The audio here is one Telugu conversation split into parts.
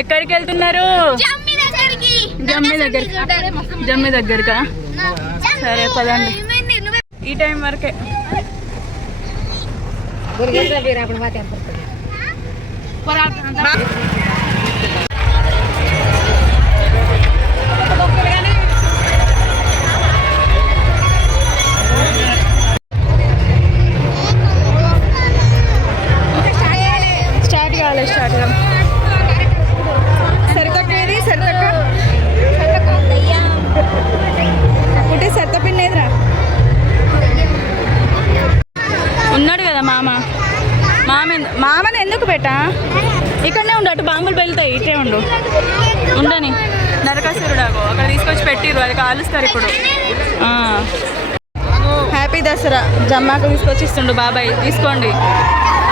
ఎక్కడికి వెళ్తున్నారు? జమ్మి దగ్గరికి. జమ్మి దగ్గరకా. సరే పదండి. ఈ టైం వరకే. ఇక్కడనే పెళ్తాయి వెళ్తాయి ఇటే ఉండు. ఉండని. నరకాసురుడాగో అక్కడ తీసుకొచ్చి పెట్టిర్రు అది కాలుస్తారు ఇప్పుడు. హ్యాపీ దసరా. జమ్మాకు తీసుకొచ్చి ఇస్తుండు బాబాయ్. తీసుకోండి.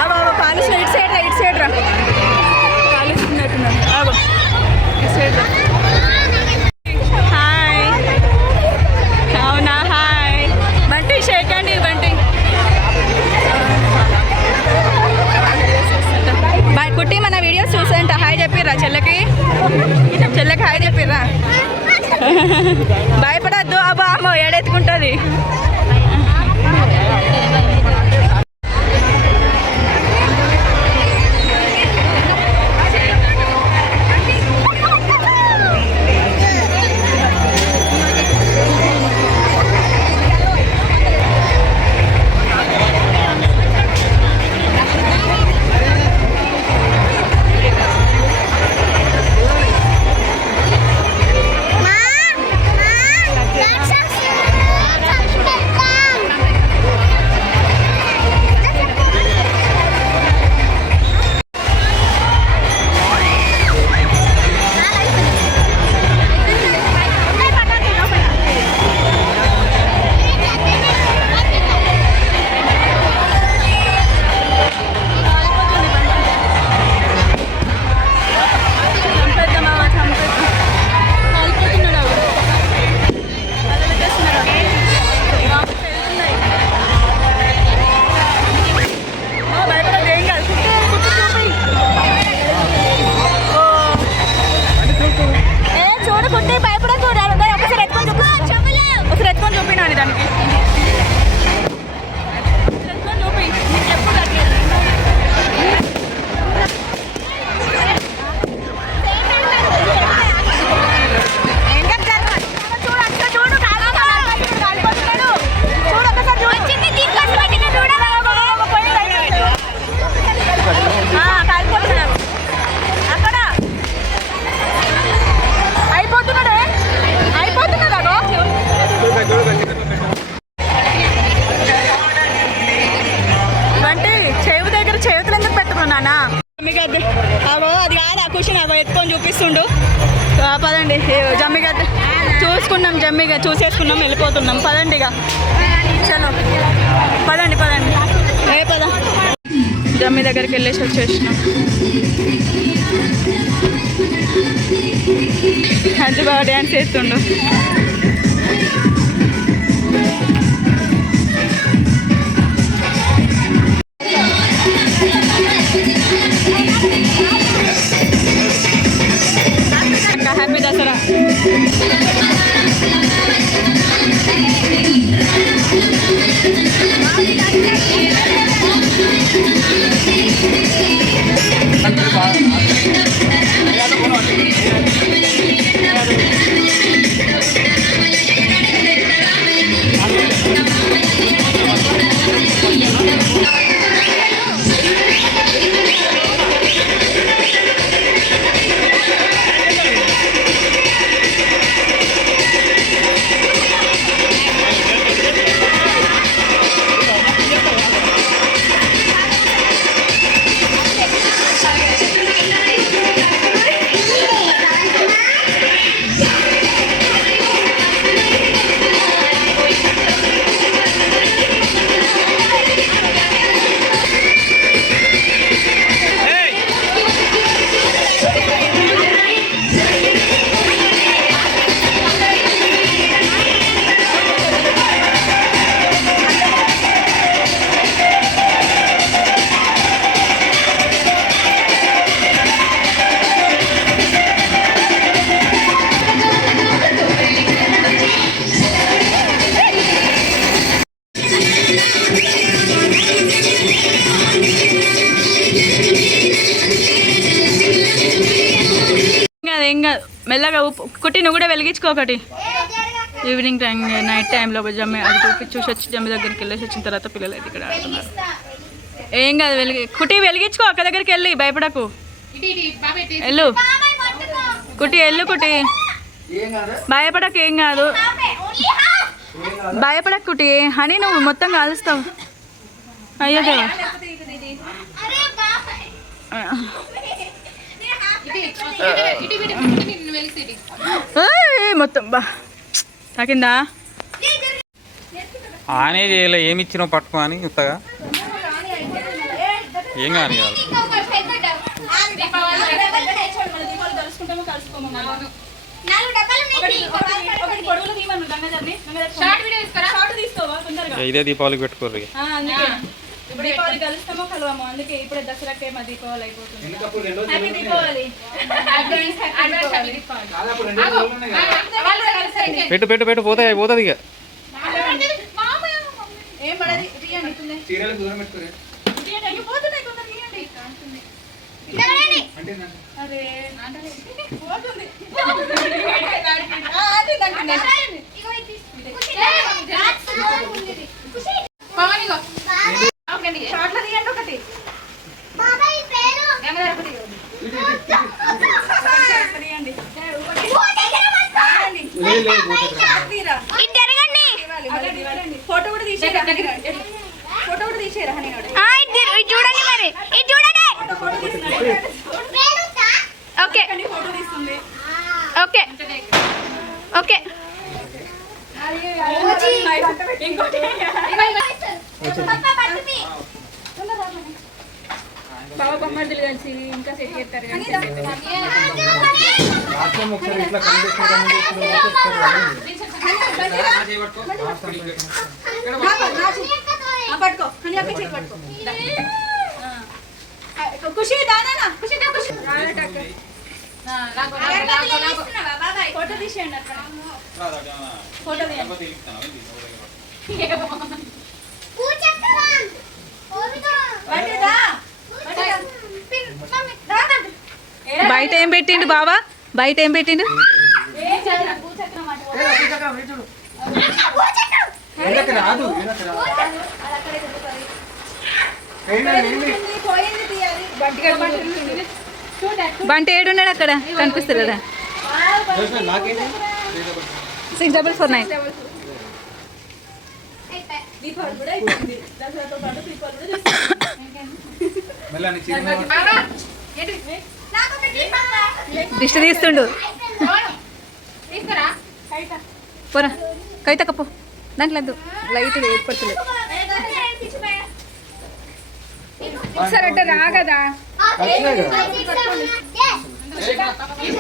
ఆగో, కాలుస్తున్నా. ఇటు సైడ్ రా ఇటు సైడ్ రా. కాలుస్తున్నట్టున్నాడు. ఆగో. ఇటు సైడ్ రా. রে చూపిస్తుండు పదండి. ఏ, చూసుకున్నాం జమ్మిగా చూసేసుకున్నాం వెళ్ళిపోతున్నాం. పదండి ఇక. చలో. పదండి పదండి. ఏ పద. జమ్మి దగ్గరికి వెళ్ళేసి వచ్చేసినాం. అది బాగా డ్యాన్స్ చేస్తుండు. మెల్లగా ఉప్పు కుట్టి నువ్వు కూడా వెలిగించుకో ఒకటి. ఈవినింగ్ టైం నైట్ టైంలో జమ్మి అది చూపి చూసి వచ్చి జమ్మి దగ్గరికి వెళ్ళేసి వచ్చిన తర్వాత పిల్లలు అయితే ఇక్కడ ఆడుతున్నారు. ఏం కాదు వెలిగి కుట్టి వెలిగించుకో అక్క దగ్గరికి వెళ్ళి భయపడకు. వెళ్ళు. కుట్టి వెళ్ళు కుట్టి. భయపడకు ఏం కాదు. భయపడకు కుట్టి. హనీ నువ్వు మొత్తం కాలుస్తావు. అయ్యో దేవా. మొత్తం బా. తాకిందా? ఆనే చేయలే ఏమి ఇచ్చినావు పట్టుకో అని ఇంతగా ఏం కానీ కాదు ఇదే దీపావళికి పెట్టుకోరు ఇక. ఆ, అందుకే. ఇప్పుడు దీపావళి కలుస్తామో కలవమో అందుకే ఇప్పుడే దసరాకే మా దీపావళి అయిపోతుంది. హ్యాపీ దీపావళి పెట్టు పెట్టు పెట్టు పోతాయి పోతుంది ఇక. ఏం పడది? తీయండి ఇట్లనే. తీయండి, అయ్యో, పోతున్నాయి, కొందరు తీయండి. అరే పోతుంది. ఫోటో కూడా తీసేరా ఫోటో కూడా తీసేరా హనీ నోడు. చూడండి మరి ఇది చూడండి ఫోటో తీస్తున్నాడు ఓకే ఫోటో తీస్తుంది ఓకే ఓకే ఇంకోటి బాబా బొమ్మర్దులు కలిసి ఇంకా సెట్ చేస్తారు పట్టుకో హనీ అక్క చెయ్యి పట్టుకో ఆ, ఖుషి దానా ఖుషి దా ఖుషి ఫోటో తీసేయండి అక్కడ ఫోటో తీయండి బయట ఏం పెట్టిండు బావా? బయట ఏం పెట్టిండు? ఏం బంటి ఏడున్నాడు అక్కడ? కనిపిస్తలేదా? సిక్స్ డబల్ ఫోర్ నైన్ దసరాతో పాటు దిష్టి తీస్తుండు పోరా కవిత కప్పు దాంట్లో వద్దు. లైట్ ఏర్పడుతుంది ఒకసారి అంటే రా కదా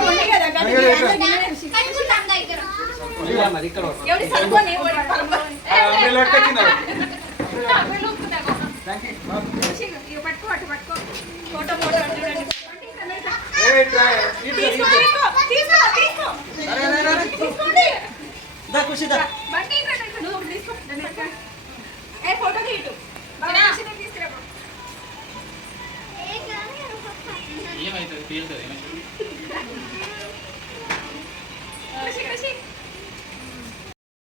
ఉంది కదా, గట్టిగా ఎవడి సరిపోని, ఎవడి సరిపోని. ఇవి పట్టుకో, అటు పట్టుకో. ఫోటో ఫోటో అటు చూడండి. తీసుకో, తీసుకో, తీసుకో. తీసుకోండి. బండి ఇక్కడ, ఇక్కడ,